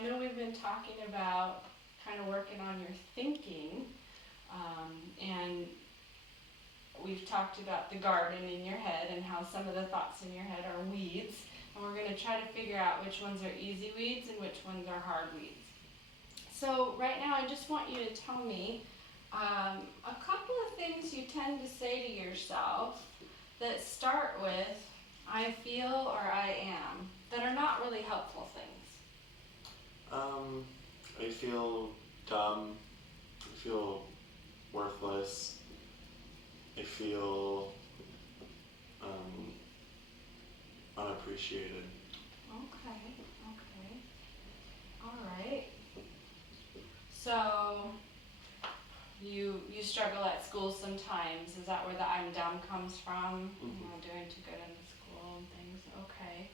I know we've been talking about kind of working on your thinking, and we've talked about the garden in your head and how some of the thoughts in your head are weeds, and we're going to try to figure out which ones are easy weeds and which ones are hard weeds. So right now I just want you to tell me a couple of things you tend to say to yourself that start with I feel or I am, that are not really helpful things. I feel dumb. I feel worthless. I feel unappreciated. Okay. All right. So you struggle at school sometimes. Is that where the I'm dumb comes from? Mm-hmm. Not doing too good in school and things. Okay.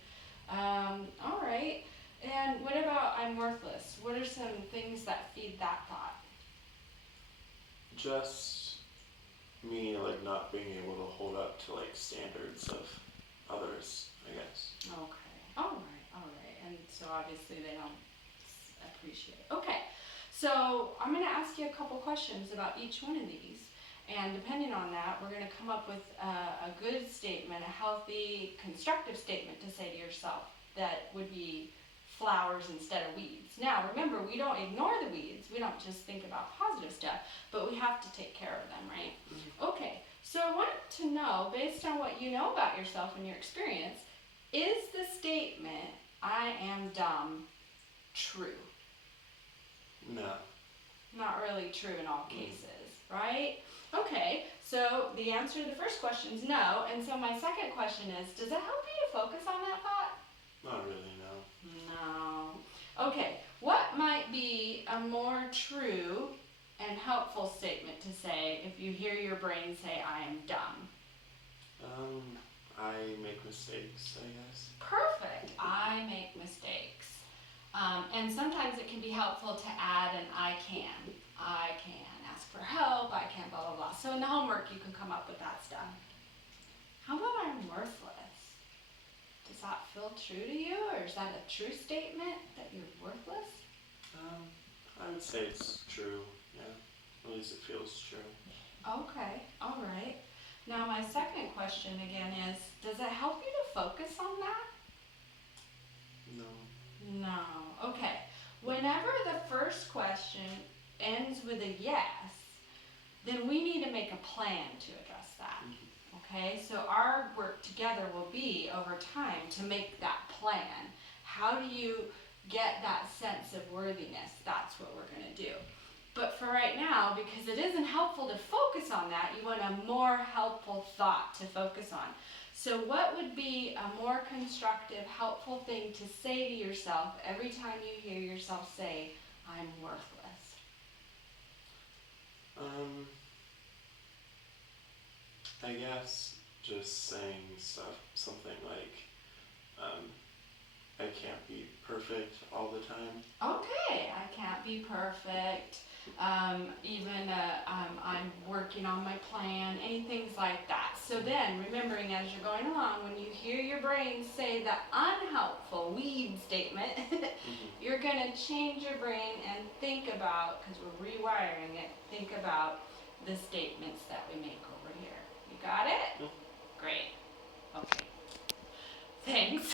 All right. And what about I'm worthless? What are some things that feed that thought? Just me not being able to hold up to standards of others, I guess. Okay. All right. And so obviously they don't appreciate it. Okay. So I'm going to ask you a couple questions about each one of these. And depending on that, we're going to come up with a good statement, a healthy, constructive statement to say to yourself that would be flowers instead of weeds. Now, remember, we don't ignore the weeds. We don't just think about positive stuff, but we have to take care of them, right? Mm-hmm. Okay, so I want to know, based on what you know about yourself and your experience, is the statement, I am dumb, true? No. Not really true in all cases, right? Okay, so the answer to the first question is no, and so my second question is, does it help you to focus on that thought? Not really, no. No. Okay, what might be a more true and helpful statement to say if you hear your brain say, I am dumb? I make mistakes, I guess. Perfect. I make mistakes. And sometimes it can be helpful to add an I can. I can ask for help. I can blah, blah, blah. So in the homework, you can come up with that stuff. How about I'm worthless? Does that feel true to you, or is that a true statement that you're worthless? I would say it's true, yeah. At least it feels true. Okay, all right. Now my second question again is, does it help you to focus on that? No. No. Okay. Whenever the first question ends with a yes, then we need to make a plan to address that. Okay? So our work together will be over time to make that plan. How do you get that sense of worthiness? That's what we're going to do. But for right now, because it isn't helpful to focus on that, you want a more helpful thought to focus on. So what would be a more constructive, helpful thing to say to yourself every time you hear yourself say, I'm worthless? I guess just saying something like, I can't be perfect all the time. Okay, I can't be perfect. I'm working on my plan, any things like that. So then, remembering as you're going along, when you hear your brain say the unhelpful weed statement, you're going to change your brain and think about, because we're rewiring it, think about the statements that we make over here. You got it? Mm-hmm. Great. Okay. Thanks.